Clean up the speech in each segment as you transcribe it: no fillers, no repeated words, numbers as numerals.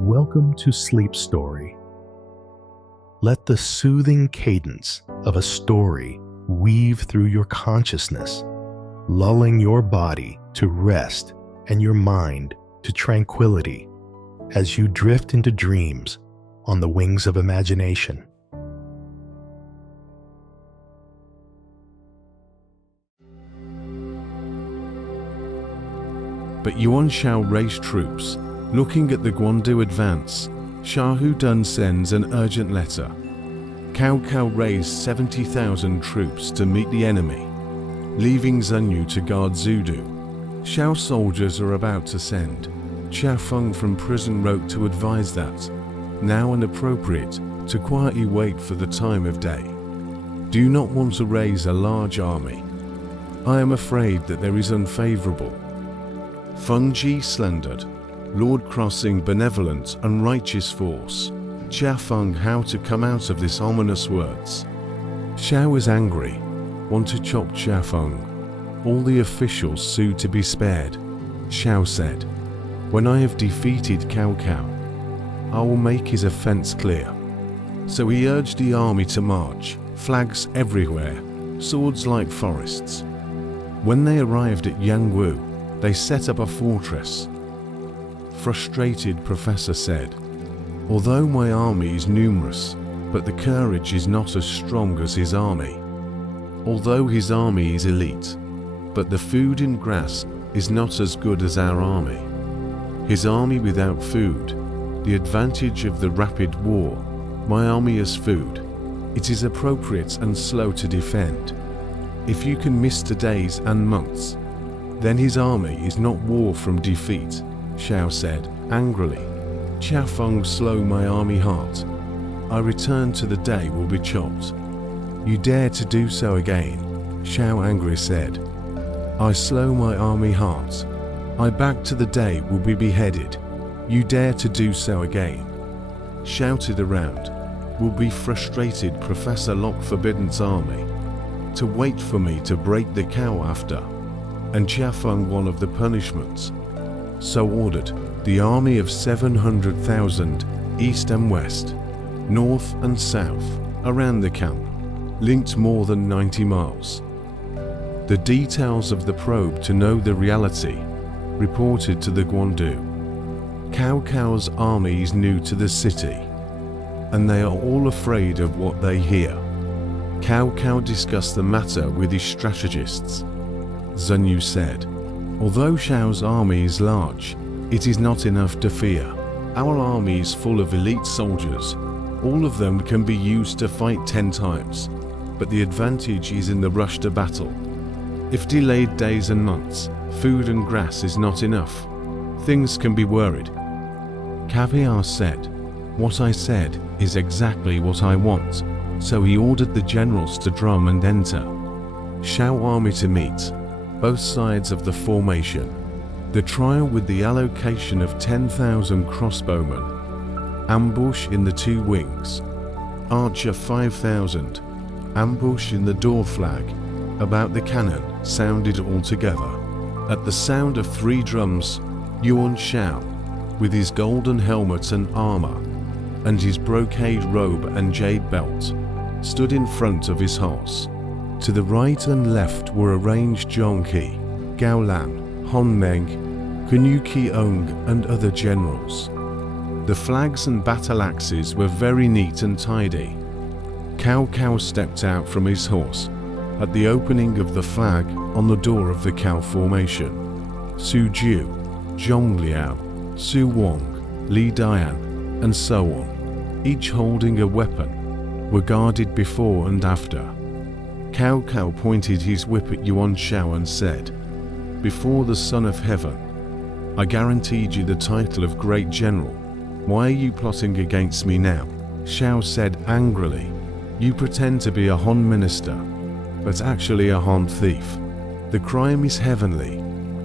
Welcome to Sleep Story. Let the soothing cadence of a story weave through your consciousness, lulling your body to rest and your mind to tranquility as you drift into dreams on the wings of imagination. But Yuan Shao raised troops. Looking at the Guandu advance, Shah Dun sends an urgent letter. Cao raised 70,000 troops to meet the enemy, leaving Zunyu to guard Zudu. Shao soldiers are about to send. Chia Feng from prison wrote to advise that, now and appropriate, to quietly wait for the time of day. Do not want to raise a large army. I am afraid that there is unfavorable. Feng Ji slandered, Lord crossing benevolent and righteous force. Chia Feng how to come out of this ominous words. Xiao was angry, want to chop Chia Feng. All the officials sued to be spared. Xiao said, when I have defeated Cao, I will make his offense clear. So he urged the army to march, flags everywhere, swords like forests. When they arrived at Yangwu, they set up a fortress. Frustrated Professor said, although my army is numerous, but the courage is not as strong as his army. Although his army is elite, but the food and grass is not as good as our army. His army without food, the advantage of the rapid war, my army has food. It is appropriate and slow to defend. If you can miss the days and months, then his army is not war from defeat, Xiao said, angrily. Chia Feng slow my army heart. I return to the day will be chopped. You dare to do so again, Xiao angry said. I slow my army heart. I back to the day will be beheaded. You dare to do so again. Shouted around, will be frustrated Professor Locke Forbidden's army. To wait for me to break the cow after. And Chia Feng one of the punishments. So ordered, the army of 700,000, east and west, north and south, around the camp, linked more than 90 miles. The details of the probe to know the reality, reported to the Guandu. Cao's army is new to the city, and they are all afraid of what they hear. Cao discussed the matter with his strategists. Zunyu said, although Xiao's army is large, it is not enough to fear. Our army is full of elite soldiers. All of them can be used to fight 10 times, but the advantage is in the rush to battle. If delayed days and months, food and grass is not enough, things can be worried. Caviar said, what I said is exactly what I want, so he ordered the generals to drum and enter. Xiao army to meet. Both sides of the formation. The trial with the allocation of 10,000 crossbowmen. Ambush in the two wings. Archer 5,000. Ambush in the door flag. About the cannon sounded all together. At the sound of 3 drums, Yuan Shao, with his golden helmet and armor, and his brocade robe and jade belt, stood in front of his horse. To the right and left were arranged Zhongqi, Gao Lan, Hon Meng, Kunyu Qiong and other generals. The flags and battle axes were very neat and tidy. Cao stepped out from his horse at the opening of the flag on the door of the Cao formation. Su Jiu, Zhong Liao, Su Wang, Li Dian, and so on, each holding a weapon, were guarded before and after. Cao pointed his whip at Yuan Shao and said, before the Son of Heaven, I guaranteed you the title of Great General. Why are you plotting against me now? Shao said angrily, you pretend to be a Han minister, but actually a Han thief. The crime is heavenly,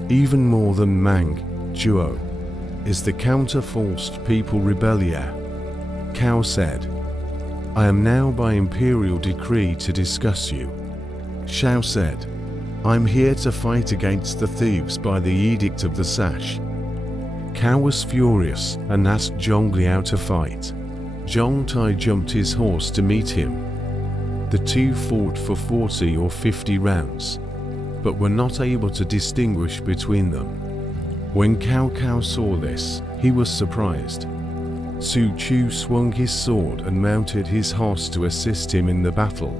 even more than Mang, Zhuo, is the counter-forced people rebellion. Cao said, I am now by imperial decree to discuss you. Xiao said, I'm here to fight against the thieves by the edict of the sash. Cao was furious and asked Zhong Liao to fight. Zhong Tai jumped his horse to meet him. The two fought for 40 or 50 rounds, but were not able to distinguish between them. When Cao saw this, he was surprised. Su Chu swung his sword and mounted his horse to assist him in the battle.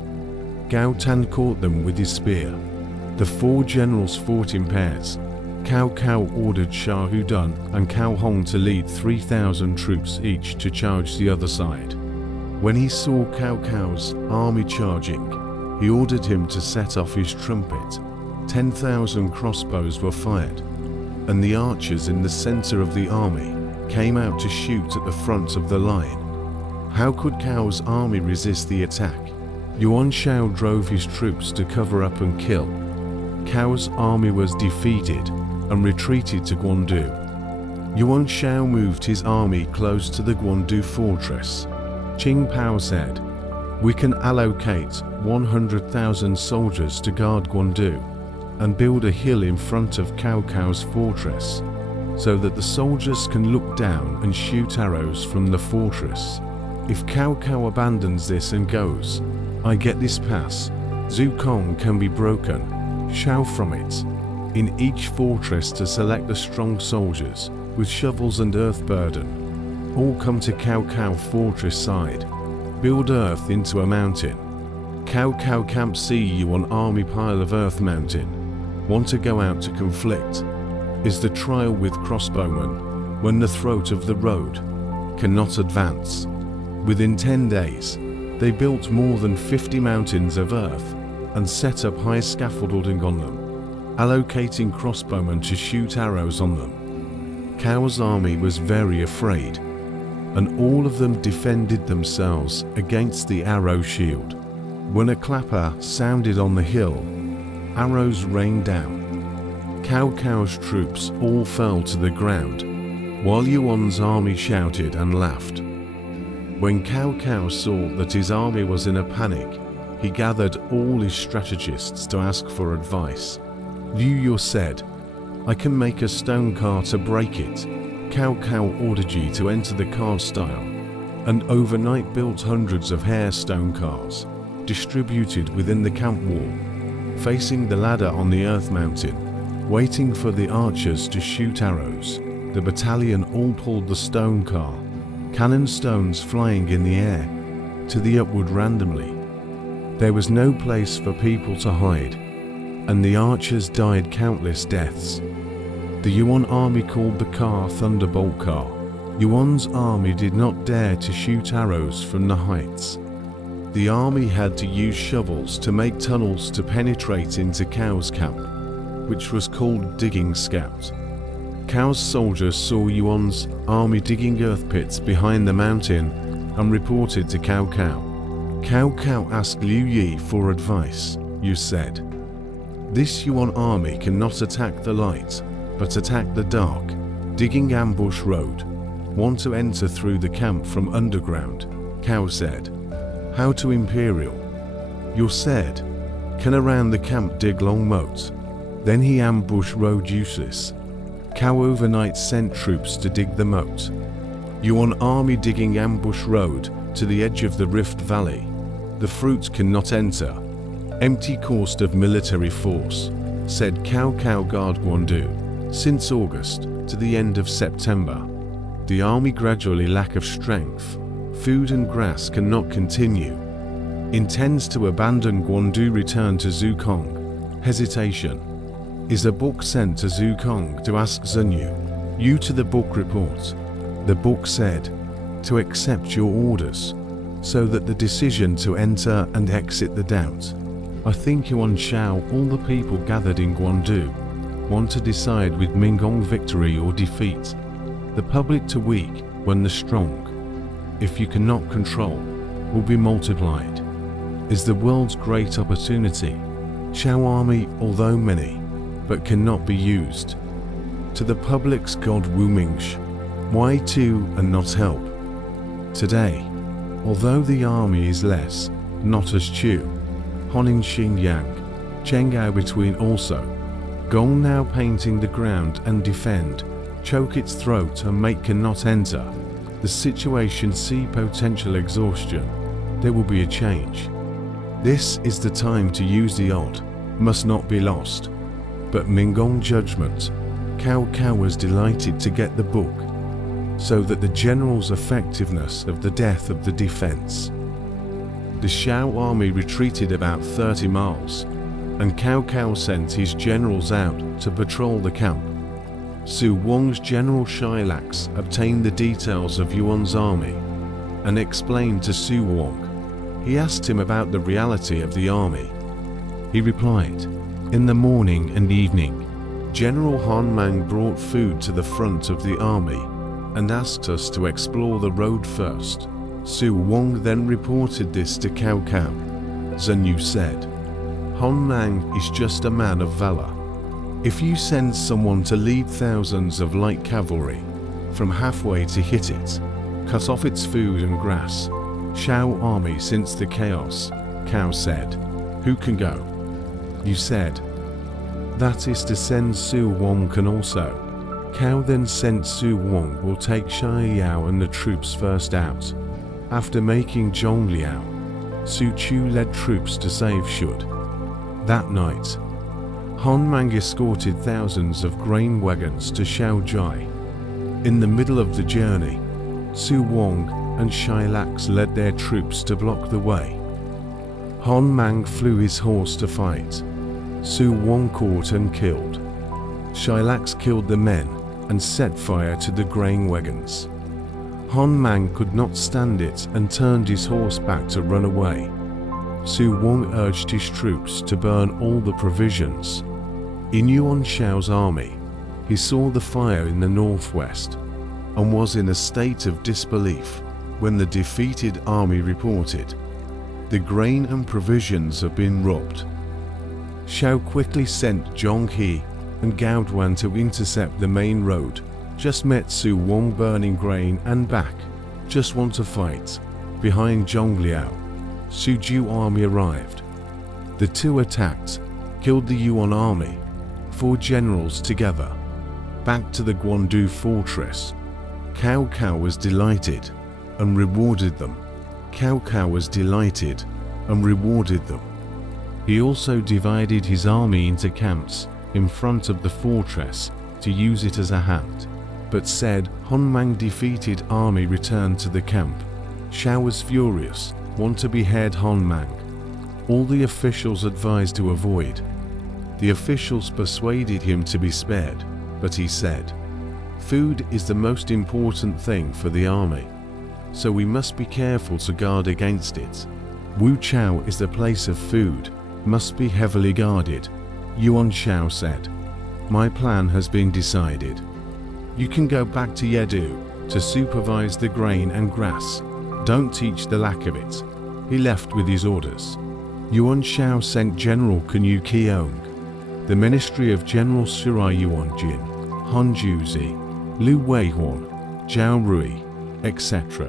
Gao Tan caught them with his spear. The four generals fought in pairs. Cao ordered Shah Hudan and Cao Hong to lead 3,000 troops each to charge the other side. When he saw Cao's army charging, he ordered him to set off his trumpet. 10,000 crossbows were fired, and the archers in the center of the army came out to shoot at the front of the line. How could Cao's army resist the attack? Yuan Shao drove his troops to cover up and kill. Cao's army was defeated and retreated to Guandu. Yuan Shao moved his army close to the Guandu fortress. Qing Pao said, "We can allocate 100,000 soldiers to guard Guandu and build a hill in front of Cao's fortress, so that the soldiers can look down and shoot arrows from the fortress. If Cao abandons this and goes, I get this pass. Zukong can be broken, Shao from it. In each fortress to select the strong soldiers with shovels and earth burden. All come to Cao fortress side. Build earth into a mountain. Cao can't see you on army pile of earth mountain. Want to go out to conflict. Is the trial with crossbowmen, when the throat of the road cannot advance." Within 10 days, they built more than 50 mountains of earth and set up high scaffolding on them, allocating crossbowmen to shoot arrows on them. Cao's army was very afraid, and all of them defended themselves against the arrow shield. When a clapper sounded on the hill, arrows rained down. Cao's troops all fell to the ground, while Yuan's army shouted and laughed. When Cao saw that his army was in a panic, he gathered all his strategists to ask for advice. Liu Yu said, "I can make a stone car to break it." Cao ordered Yi to enter the car style, and overnight built hundreds of hair stone cars, distributed within the camp wall, facing the ladder on the earth mountain, waiting for the archers to shoot arrows. The battalion all pulled the stone car, cannon stones flying in the air, to the upward randomly. There was no place for people to hide, and the archers died countless deaths. The Yuan army called the car Thunderbolt Car. Yuan's army did not dare to shoot arrows from the heights. The army had to use shovels to make tunnels to penetrate into Cao's camp, which was called Digging Scout. Cao's soldiers saw Yuan's army digging earth pits behind the mountain and reported to Cao. Cao asked Liu Yi for advice. Yu said, "This Yuan army cannot attack the light, but attack the dark, digging ambush road. Want to enter through the camp from underground." Cao said, "How to Imperial?" Yu said, "Can around the camp dig long moat. Then he ambush road useless." Cao overnight sent troops to dig the moat. Yuan army digging ambush road to the edge of the Rift Valley. The fruits cannot enter. Empty cost of military force, said Cao guard Guandu. Since August to the end of September, the army gradually lack of strength. Food and grass cannot continue. Intends to abandon Guandu, return to Zukong. Hesitation. Is a book sent to Zukong to ask Zhenyu. You to the book report. The book said, to accept your orders, so that the decision to enter and exit the doubt. I think Yuan Shao, all the people gathered in Guandu, want to decide with Ming on victory or defeat. The public to weak when the strong, if you cannot control, will be multiplied. Is the world's great opportunity. Shao army, although many, but cannot be used. To the public's God Wu Mingsh, why to and not help? Today, although the army is less, not as Chu, Honing Xing Yang, Chengao between also, Gong now painting the ground and defend, choke its throat and mate cannot enter. The situation see potential exhaustion. There will be a change. This is the time to use the odd, must not be lost. But Ming on judgment, Cao Cao was delighted to get the book, so that the general's effectiveness of the death of the defense. The Shao army retreated about 30 miles, and Cao Cao sent his generals out to patrol the camp. Su Wang's general Shilax obtained the details of Yuan's army and explained to Su Wang. He asked him about the reality of the army. He replied, "In the morning and evening, General Han Mang brought food to the front of the army and asked us to explore the road first." Su Wang then reported this to Cao Cao. Zhen Yu said, "Han Mang is just a man of valor. If you send someone to lead thousands of light cavalry from halfway to hit it, cut off its food and grass, Shao army since the chaos," Cao said, "who can go?" You said, "That is to send Su Wang can also." Cao then sent Su Wang will take Shai Yao and the troops first out. After making Zhongliao, Su Chu led troops to save Shud. That night, Han Mang escorted thousands of grain wagons to Shaojai. In the middle of the journey, Su Wang and Shilax led their troops to block the way. Han Mang flew his horse to fight. Su Wang caught and killed. Shilax killed the men and set fire to the grain wagons. Han Mang could not stand it and turned his horse back to run away. Su Wang urged his troops to burn all the provisions. In Yuan Shao's army, he saw the fire in the northwest and was in a state of disbelief when the defeated army reported, "The grain and provisions have been robbed." Shao quickly sent Zhong He and Gao Duan to intercept the main road. Just met Su Wang burning grain and back. Just want to fight. Behind Zhongliao, Su Ju army arrived. The two attacked, killed the Yuan army, 4 generals together. Back to the Guandu fortress. Cao Cao was delighted and rewarded them. Cao Cao was delighted and rewarded them. He also divided his army into camps in front of the fortress to use it as a hand, but said Han Mang defeated army returned to the camp. Shao was furious, want to behead Han Mang. All the officials advised to avoid. The officials persuaded him to be spared, but he said, "Food is the most important thing for the army, so we must be careful to guard against it. Wu Chao is the place of food, must be heavily guarded." Yuan Shao said, "My plan has been decided. You can go back to Yedu to supervise the grain and grass. Don't teach the lack of it." He left with his orders. Yuan Shao sent General Kanyu Qiong, the Ministry of General Shirai Yuan Jin, Han Juzi, Lu Weihuan, Zhao Rui, etc.,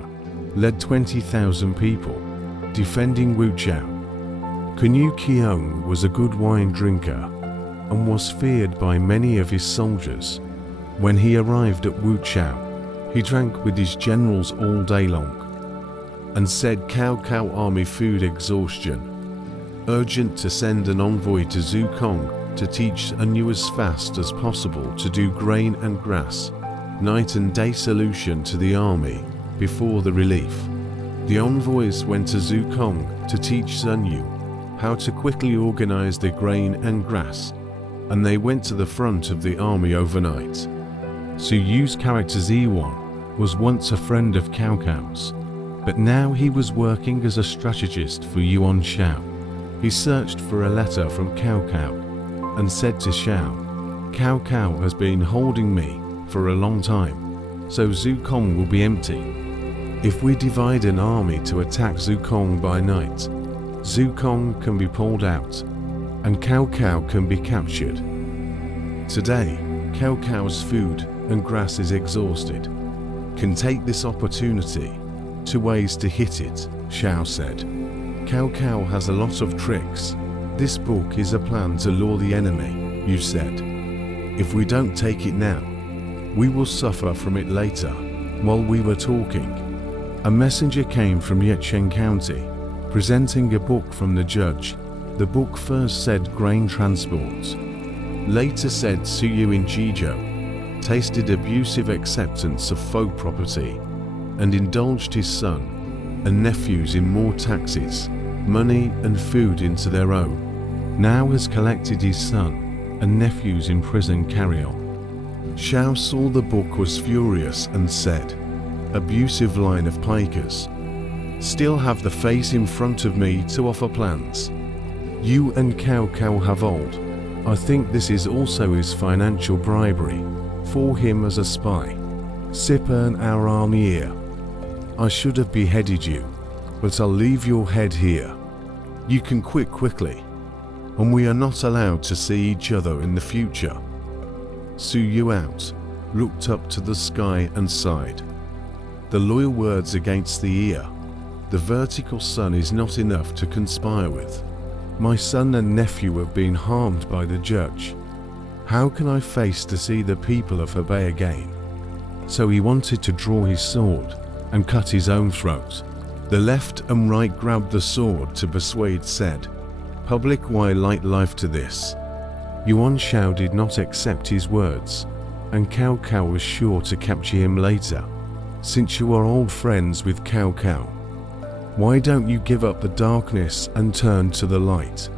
led 20,000 people, defending Wu Chao. Kanyu Qiong was a good wine drinker and was feared by many of his soldiers. When he arrived at Wu Chao, he drank with his generals all day long and said Cao Cao army food exhaustion. Urgent to send an envoy to Zukong to teach anew as fast as possible to do grain and grass, night and day solution to the army before the relief. The envoys went to Zukong to teach Zhenyu how to quickly organize the grain and grass, and they went to the front of the army overnight. Su Yu's character Ziwan was once a friend of Cao Cao's, but now he was working as a strategist for Yuan Shao. He searched for a letter from Cao Cao and said to Shao, "Cao Cao has been holding me for a long time, so Zukong will be empty. If we divide an army to attack Zukong by night, Zukong can be pulled out, and Cao Cao can be captured. Today, Cao Cao's food and grass is exhausted. Can take this opportunity. 2 ways to hit it," Shao said. "Cao Cao has a lot of tricks. This book is a plan to lure the enemy," you said. "If we don't take it now, We will suffer from it later. While we were talking, a messenger came from Yecheng County, presenting a book from the judge. The book first said grain transport, later said Suyu in Jizhou, tasted abusive acceptance of folk property, and indulged his son and nephews in more taxes, money and food into their own. Now has collected his son and nephews in prison. Carry on. Xiao saw the book was furious and said, abusive line of pikers. Still have the face in front of me to offer plans. You and Cao Cao have old. I think this is also his financial bribery for him as a spy. Sipern our army here. I should have beheaded you, but I'll leave your head here. You can quit quickly, and we are not allowed to see each other in the future. Su Yuan looked up to the sky and sighed. The loyal words against the ear. The vertical sun is not enough to conspire with. My son and nephew have been harmed by the judge. How can I face to see the people of Hebei again? So he wanted to draw his sword and cut his own throat. The left and right grabbed the sword to persuade, said, public, why light life to this? Yuan Shao did not accept his words, and Cao Cao was sure to capture him later. Since you are old friends with Cao Cao, why don't you give up the darkness and turn to the light?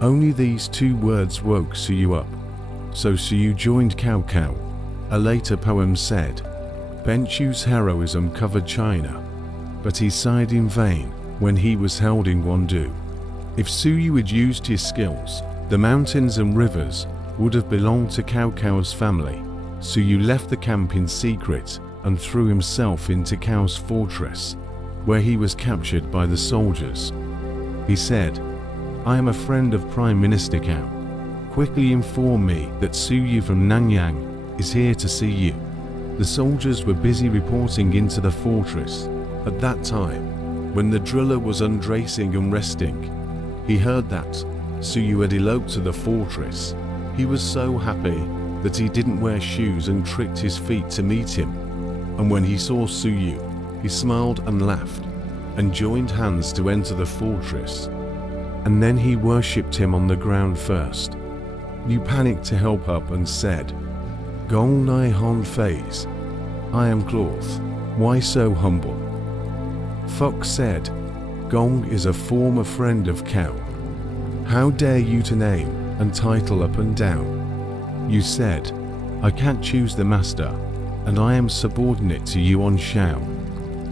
Only these two words woke Suyu up. So Suyu joined Cao Cao. A later poem said, Benchu's heroism covered China, but he sighed in vain when he was held in Guandu. If Suyu had used his skills, the mountains and rivers would have belonged to Cao Cao's family. Suyu left the camp in secret and threw himself into Cao's fortress, where he was captured by the soldiers. He said, I am a friend of Prime Minister Cao. Quickly inform me that Suyu from Nanyang is here to see you. The soldiers were busy reporting into the fortress. At that time, when the driller was undressing and resting, he heard that Suyu had eloped to the fortress. He was so happy that he didn't wear shoes and tricked his feet to meet him. And when he saw Suyu, he smiled and laughed and joined hands to enter the fortress. And then he worshipped him on the ground first. You panicked to help up and said, Gong Nai Hon Phase, I am cloth. Why so humble? Fox said, Gong is a former friend of Cao. How dare you to name and title up and down? You said, I can't choose the master, and I am subordinate to Yuan Shao.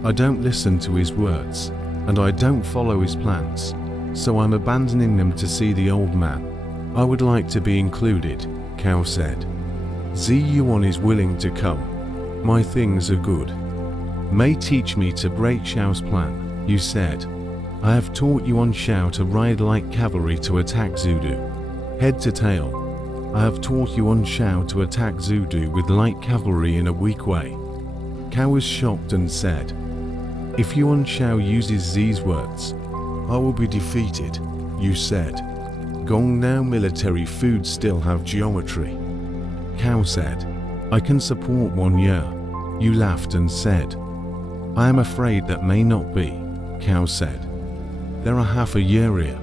I don't listen to his words, and I don't follow his plans, so I'm abandoning them to see the old man. I would like to be included, Cao said. Zi Yuan is willing to come. My things are good. May teach me to break Xiao's plan, you said. I have taught Yuan Shao to ride like cavalry to attack Zudu. Head to tail. I have taught Yuan Shao to attack Zudu with light cavalry in a weak way. Cao was shocked and said, if Yuan Shao uses these words, I will be defeated, you said. Gong now military food still have geometry. Cao said, I can support 1 year. You laughed and said, I am afraid that may not be, Cao said. There are half a year here.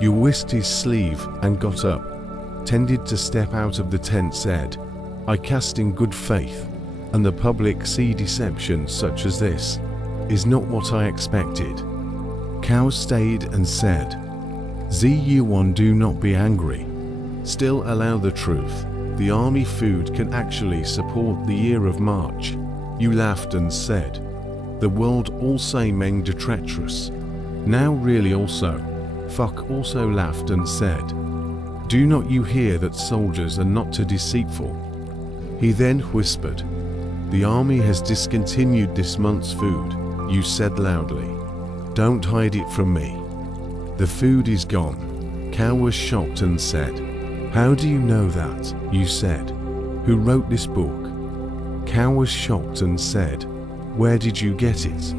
You whisked his sleeve and got up, tended to step out of the tent, said, I cast in good faith, and the public see deception such as this is not what I expected. Cao stayed and said, Zi Yuan, do not be angry. Still allow the truth. The army food can actually support the year of March. You laughed and said, the world all say Ming de treacherous. Now really also. Fuck also laughed and said, do not you hear that soldiers are not too deceitful? He then whispered, the army has discontinued this month's food. You said loudly, don't hide it from me. The food is gone. Cao was shocked and said, how do you know that? You said, who wrote this book? Cao was shocked and said, where did you get it?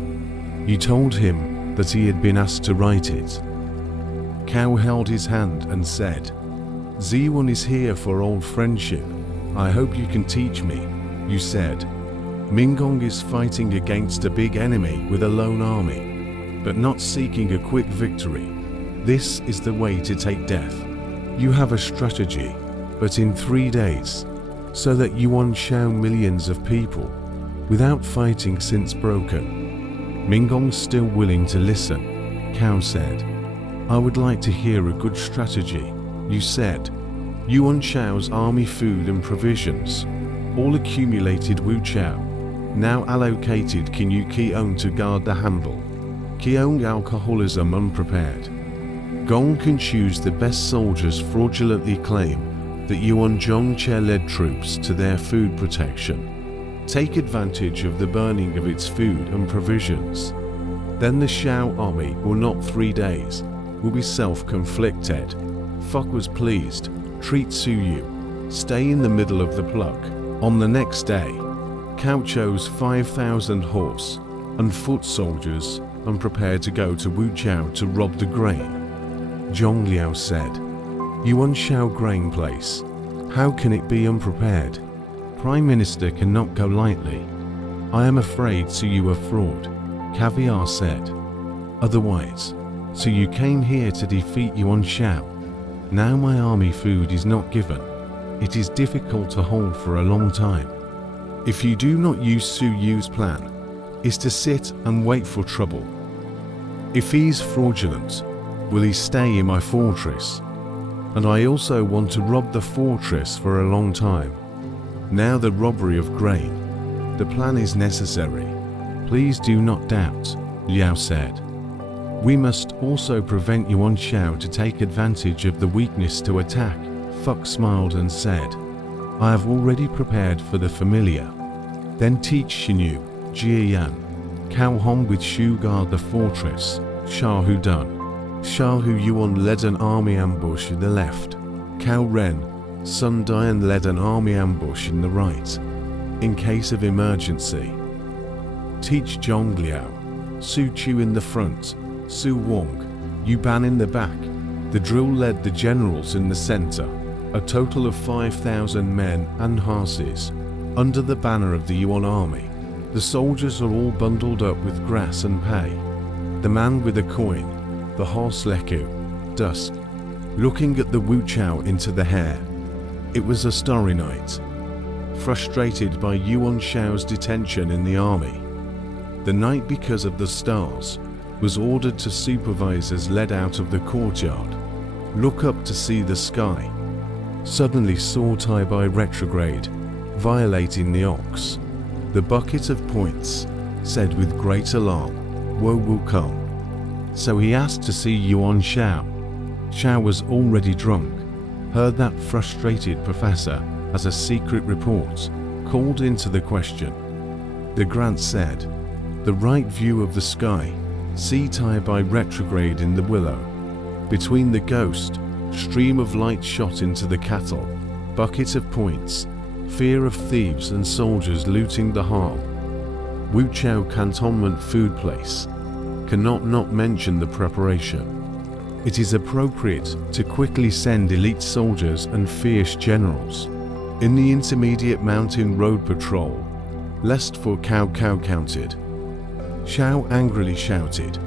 You told him that he had been asked to write it. Cao held his hand and said, Zi Yuan is here for old friendship. I hope you can teach me. You said, Ming is fighting against a big enemy with a lone army, but not seeking a quick victory. This is the way to take death. You have a strategy, but in 3 days, so that Yuan Shao millions of people, without fighting since broken. Mingong's still willing to listen. Cao said, I would like to hear a good strategy. You said, Yuan Shao's army, food and provisions, all accumulated Wu Chao, now allocated Kinyu Qiong to guard the handle. Qiong alcoholism unprepared. Gong can choose the best soldiers, fraudulently claim that Yuan Zhong chair led troops to their food protection. Take advantage of the burning of its food and provisions. Then the Shao army will not 3 days, will be self-conflicted. Fuck was pleased, treat Su Yu, stay in the middle of the pluck. On the next day, Cao chose 5,000 horse and foot soldiers and prepared to go to Wu Chao to rob the grain. Zhong Liao said, Yuan Shao grain place, how can it be unprepared? Prime Minister cannot go lightly. I am afraid Su Yu a fraud, Caviar said. Otherwise, Su Yu came here to defeat Yuan Shao. Now my army food is not given. It is difficult to hold for a long time. If you do not use Su Yu's plan, is to sit and wait for trouble. If he is fraudulent, will he stay in my fortress? And I also want to rob the fortress for a long time. Now the robbery of grain. The plan is necessary. Please do not doubt, Liao said. We must also prevent Yuan Shao to take advantage of the weakness to attack. Fuck smiled and said, I have already prepared for the familiar. Then teach Xinyu, Jiyan, Cao Hong with Shu guard the fortress. Sha Hu done. Sha Hu Yuan led an army ambush in the left. Cao Ren, Sun Dian led an army ambush in the right. In case of emergency, teach Zhong Liao, Su Chu in the front, Su Wong, Yu Ban in the back. The drill led the generals in the center, a total of 5,000 men and horses, under the banner of the Yuan army. The soldiers are all bundled up with grass and pay. The man with a coin, the horse Leku, dusk, looking at the Wu Chao into the hair. It was a starry night. Frustrated by Yuan Shao's detention in the army, the night because of the stars, was ordered to supervisors led out of the courtyard. Look up to see the sky. Suddenly saw Tai by retrograde, violating the ox. The bucket of points, said with great alarm, woe will come. So he asked to see Yuan Shao. Shao was already drunk, heard that frustrated professor as a secret report, called into the question. The grant said, the right view of the sky, see Tai by retrograde in the willow. Between the ghost, stream of light shot into the cattle, bucket of points, fear of thieves and soldiers looting the harm. Wu Chao cantonment food place. Cannot not mention the preparation. It is appropriate to quickly send elite soldiers and fierce generals in the intermediate mountain road patrol, lest for Cao counted. Shao angrily shouted,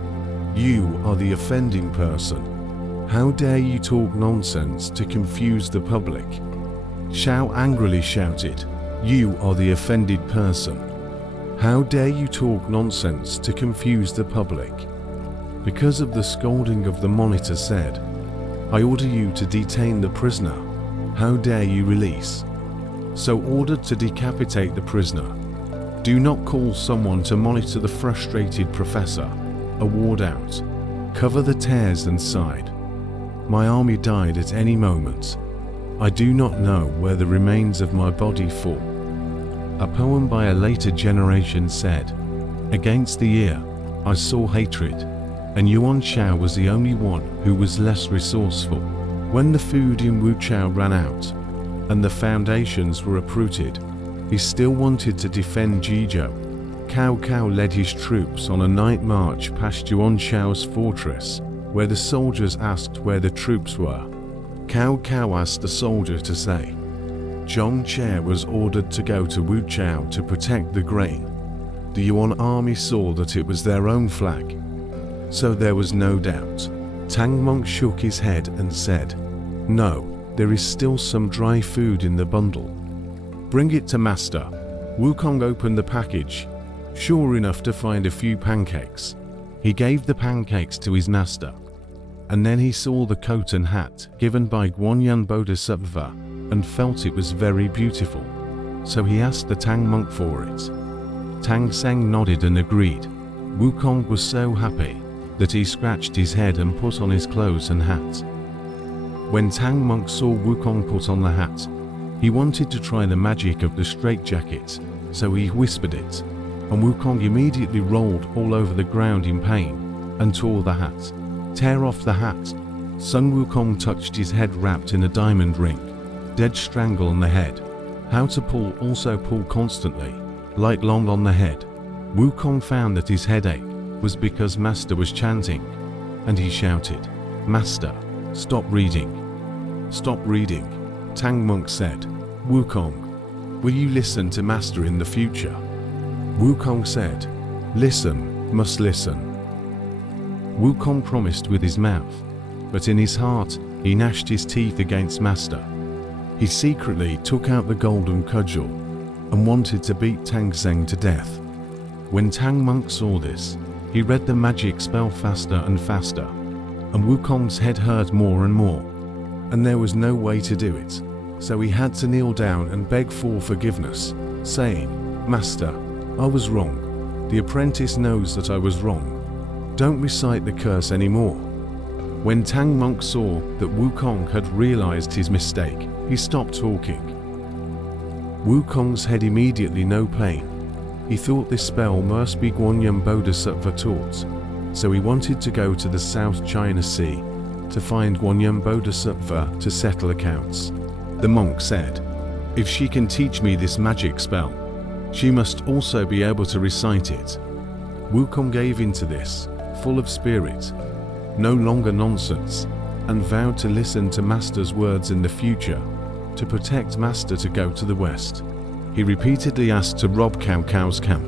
you are the offending person. How dare you talk nonsense to confuse the public? Shao angrily shouted, you are the offended person. How dare you talk nonsense to confuse the public? Because of the scolding of the monitor said, I order you to detain the prisoner. How dare you release? So ordered to decapitate the prisoner. Do not call someone to monitor the frustrated professor. A ward out. Cover the tears and sighed. My army died at any moment. I do not know where the remains of my body fall. A poem by a later generation said, against the ear, I saw hatred, and Yuan Shao was the only one who was less resourceful. When the food in Wu Chao ran out, and the foundations were uprooted, he still wanted to defend Jizhou. Cao led his troops on a night march past Yuan Shao's fortress, where the soldiers asked where the troops were. Cao asked the soldier to say, Zhong Che was ordered to go to Wuchao to protect the grain. The Yuan army saw that it was their own flag, so there was no doubt. Tang Monk shook his head and said, "No, there is still some dry food in the bundle. Bring it to master." Wukong opened the package, sure enough to find a few pancakes. He gave the pancakes to his master, and then he saw the coat and hat given by Guanyan Bodhisattva and felt it was very beautiful, so he asked the Tang Monk for it. Tang Seng nodded and agreed. Wukong was so happy that he scratched his head and put on his clothes and hat. When Tang Monk saw Wukong put on the hat, he wanted to try the magic of the straitjacket, so he whispered it, and Wukong immediately rolled all over the ground in pain and tore the hat. Tear off the hat. Sun Wukong touched his head wrapped in a diamond ring. Dead strangle on the head. How to pull, also pull constantly. Light long on the head. Wukong found that his headache was because Master was chanting, and he shouted, "Master, stop reading. Stop reading." Tang Monk said, "Wukong, will you listen to Master in the future?" Wukong said, "Listen, must listen." Wukong promised with his mouth, but in his heart he gnashed his teeth against Master. He secretly took out the golden cudgel and wanted to beat Tang Seng to death. When Tang Monk saw this, he read the magic spell faster and faster, and Wukong's head hurt more and more, and there was no way to do it, so he had to kneel down and beg for forgiveness, saying, "Master, I was wrong. The apprentice knows that I was wrong. Don't recite the curse anymore." When Tang Monk saw that Wukong had realized his mistake, he stopped talking. Wukong's head immediately no pain. He thought this spell must be Guanyan Bodhisattva taught, so he wanted to go to the South China Sea to find Guanyan Bodhisattva to settle accounts. The monk said, "If she can teach me this magic spell, she must also be able to recite it." Wukong gave in to this, full of spirit, no longer nonsense, and vowed to listen to Master's words in the future, to protect Master to go to the west. He repeatedly asked to rob Cao Cao's camp.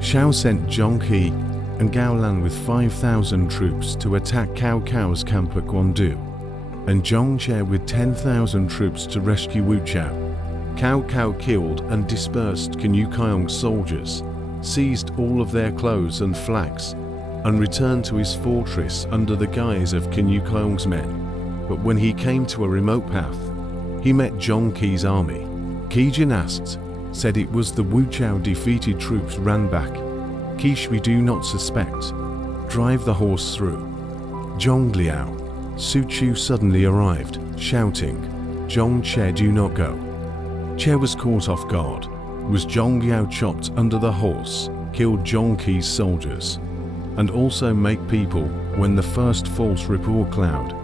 Xiao sent Zhong He and Gao Lan with 5,000 troops to attack Cao Cao's camp at Guandu, and Zhong Che with 10,000 troops to rescue Wuchao. Cao Cao killed and dispersed Qin Kaiyong's soldiers, seized all of their clothes and flags, and returned to his fortress under the guise of Qin Kaiyong's men. But when he came to a remote path, he met Zhong Qi's army. Qijin asked, said it was the Wuchao defeated troops ran back. Qish, we do not suspect. Drive the horse through. Zhong Liao. Su Chu suddenly arrived, shouting, "Zhong Che, do not go." Che was caught off guard. Was Zhong Liao chopped under the horse, killed Zhong Qi's soldiers, and also make people when the first false report cloud.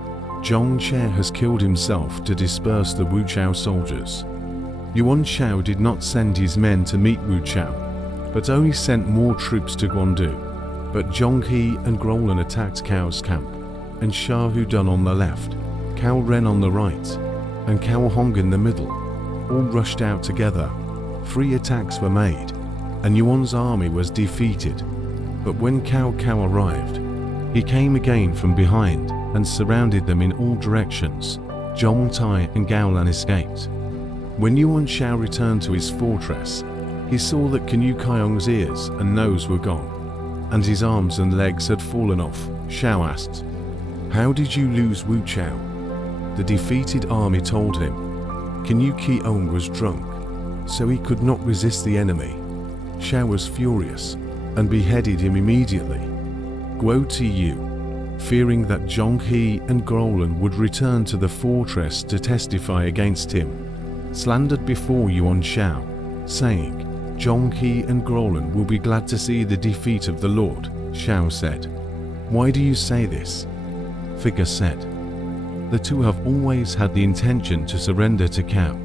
Zhong Che has killed himself to disperse the Wuchao soldiers. Yuan Shao did not send his men to meet Wuchao, but only sent more troops to Guandu. But Zhong He and Grolan attacked Cao's camp, and Shah Hudun on the left, Cao Ren on the right, and Cao Hong in the middle, all rushed out together. 3 attacks were made, and Yuan's army was defeated. But when Cao Cao arrived, he came again from behind and surrounded them in all directions. Zhong Tai and Gao Lan escaped. When Yuan Shao returned to his fortress, he saw that Qin Kaiyong's ears and nose were gone, and his arms and legs had fallen off. Shao asked, "How did you lose Wuchao?" The defeated army told him, Qin Kaiyong was drunk, so he could not resist the enemy. Shao was furious and beheaded him immediately. Guo Tiyu, fearing that Zhong He and Grolan would return to the fortress to testify against him, slandered before Yuan Shao, saying, "Zhong He and Grolan will be glad to see the defeat of the Lord." Shao said, "Why do you say this?" Figure said, "The two have always had the intention to surrender to Cao,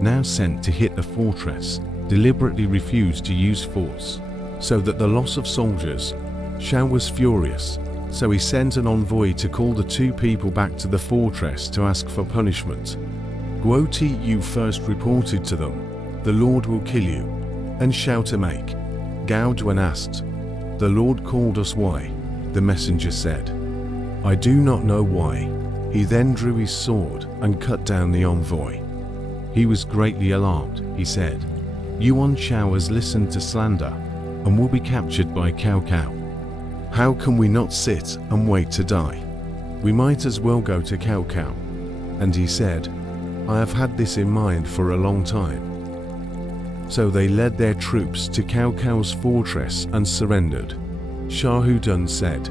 now sent to hit the fortress, deliberately refused to use force, so that the loss of soldiers." Shao was furious, so he sent an envoy to call the 2 people back to the fortress to ask for punishment. Guoti, you first reported to them, the Lord will kill you, and shall to make. Gao Duan asked, the Lord called us why? The messenger said, I do not know why. He then drew his sword and cut down the envoy. He was greatly alarmed. He said, Yuan Shao has listened to slander and will be captured by Cao Cao. How can we not sit and wait to die? We might as well go to Cao Cao. And he said, I have had this in mind for a long time. So they led their troops to Cao Cao's fortress and surrendered. Shah Hudan said,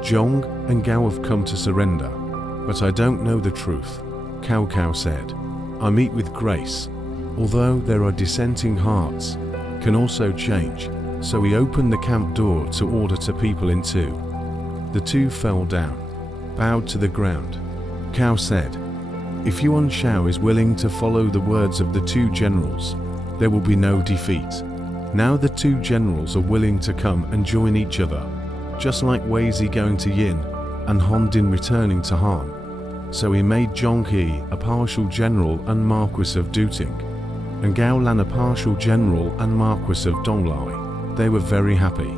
Zhong and Gao have come to surrender, but I don't know the truth. Cao Cao said, I meet with grace, although there are dissenting hearts, can also change. So he opened the camp door to order to people in two. The two fell down, bowed to the ground. Cao said, if Yuan Shao is willing to follow the words of the two generals, there will be no defeat. Now the two generals are willing to come and join each other, just like Wei Zi going to Yin and Han Din returning to Han. So he made Zhong He a partial general and Marquis of Duting, and Gao Lan a partial general and Marquis of Donglai. They were very happy.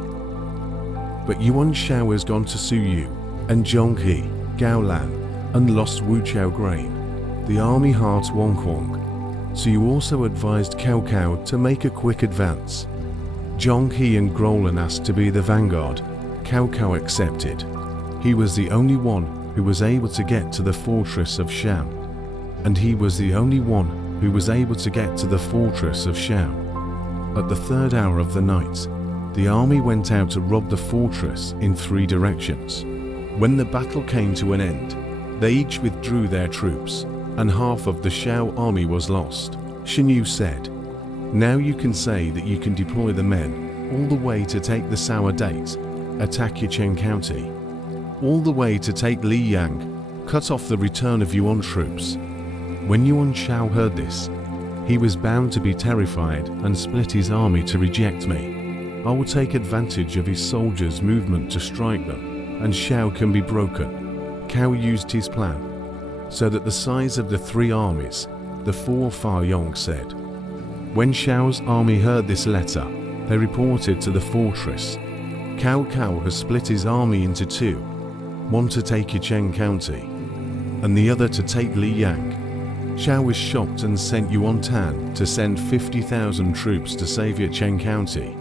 But Yuan Shao has gone to Su Yu and Zhong He, Gao Lan, and lost Wu Chao Grain, the army heart Wong Huang. So you also advised Cao Cao to make a quick advance. Zhong He and Grolan asked to be the vanguard. Cao Cao accepted. He was the only one who was able to get to the fortress of Sham, and he was the only one who was able to get to the fortress of Shao. At the third hour of the night, the army went out to rob the fortress in three directions. When the battle came to an end, they each withdrew their troops, and half of the Shao army was lost. Shen Yu said, now you can say that you can deploy the men all the way to take the Sour Date, attack Yicheng County, all the way to take Liyang, cut off the return of Yuan troops. When Yuan Shao heard this, he was bound to be terrified and split his army to reject me. I will take advantage of his soldiers' movement to strike them, and Shao can be broken. Cao used his plan, so that the size of the three armies, the four Fa Yong said. When Shao's army heard this letter, they reported to the fortress. Cao Cao has split his army into two, one to take Yicheng County, and the other to take Liyang. Shao was shocked and sent Yuan Tan to send 50,000 troops to save Yicheng County,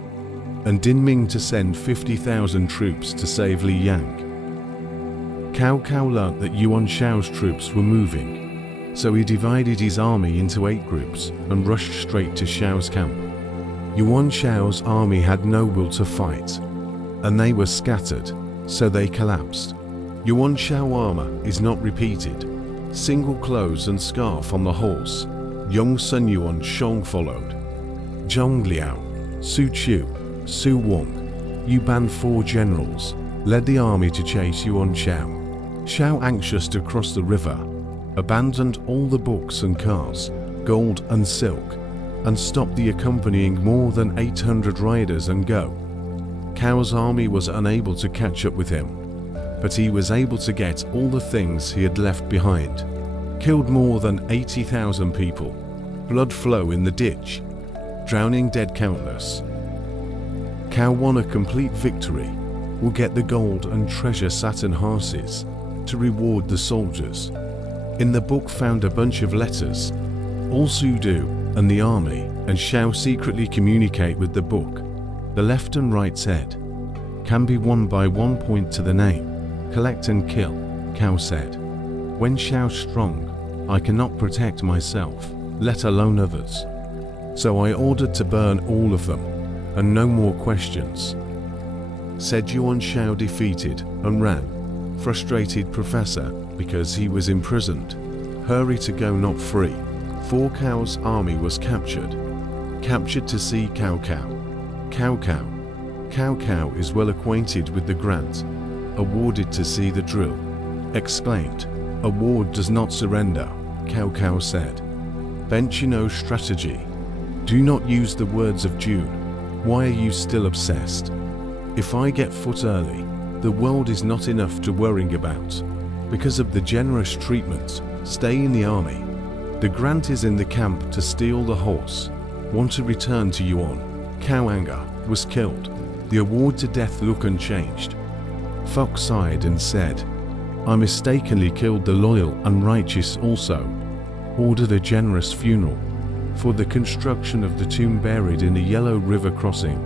and Din Ming to send 50,000 troops to save Liyang. Cao Cao learnt that Yuan Shao's troops were moving, so he divided his army into 8 groups and rushed straight to Shao's camp. Yuan Shao's army had no will to fight, and they were scattered, so they collapsed. Yuan Shao armor is not repeated. Single clothes and scarf on the horse. Yong Sun Yuan Shong followed. Zhong Liao, Su Chu, Su Wong, Yu Ban 4 generals, led the army to chase Yuan Shao. Shao, anxious to cross the river, abandoned all the books and cars, gold and silk, and stopped the accompanying more than 800 riders and go. Cao's army was unable to catch up with him, but he was able to get all the things he had left behind. Killed more than 80,000 people. Blood flow in the ditch. Drowning dead countless. Cao won a complete victory. Will get the gold and treasure Saturn horses to reward the soldiers. In the book found a bunch of letters. All Su Du and the army and Shao secretly communicate with the book. The left and right said, can be won by 1 point to the name. Collect and kill, Cao said. When Shao's strong, I cannot protect myself, let alone others. So I ordered to burn all of them, and no more questions. Said Yuan Shao defeated and ran. Frustrated professor, because he was imprisoned. Hurry to go not free. For Cao's army was captured. Captured to see Cao Cao. Cao Cao. Cao Cao is well acquainted with the grant. Awarded to see the drill. Exclaimed. Award does not surrender, Cao Cao said. Benchino's strategy. Do not use the words of June. Why are you still obsessed? If I get foot early, the world is not enough to worrying about. Because of the generous treatment, stay in the army. The grant is in the camp to steal the horse. Want to return to Yuan. Cao anger was killed. The award to death look unchanged. Fox sighed and said, I mistakenly killed the loyal and righteous also. Ordered a generous funeral. For the construction of the tomb buried in the Yellow River crossing.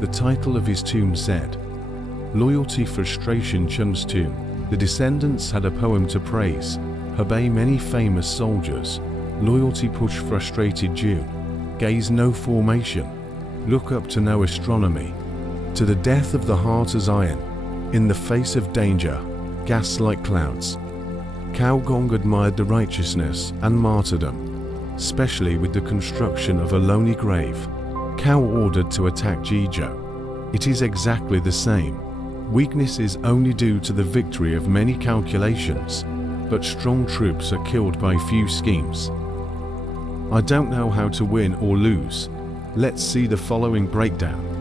The title of his tomb said, Loyalty Frustration Chun's Tomb. The descendants had a poem to praise. Obey many famous soldiers. Loyalty push frustrated June. Gaze no formation. Look up to no astronomy. To the death of the heart as iron. In the face of danger, gas like clouds. Cao Gong admired the righteousness and martyrdom, especially with the construction of a lonely grave. Cao ordered to attack Jizhou. It is exactly the same. Weakness is only due to the victory of many calculations, but strong troops are killed by few schemes. I don't know how to win or lose. Let's see the following breakdown.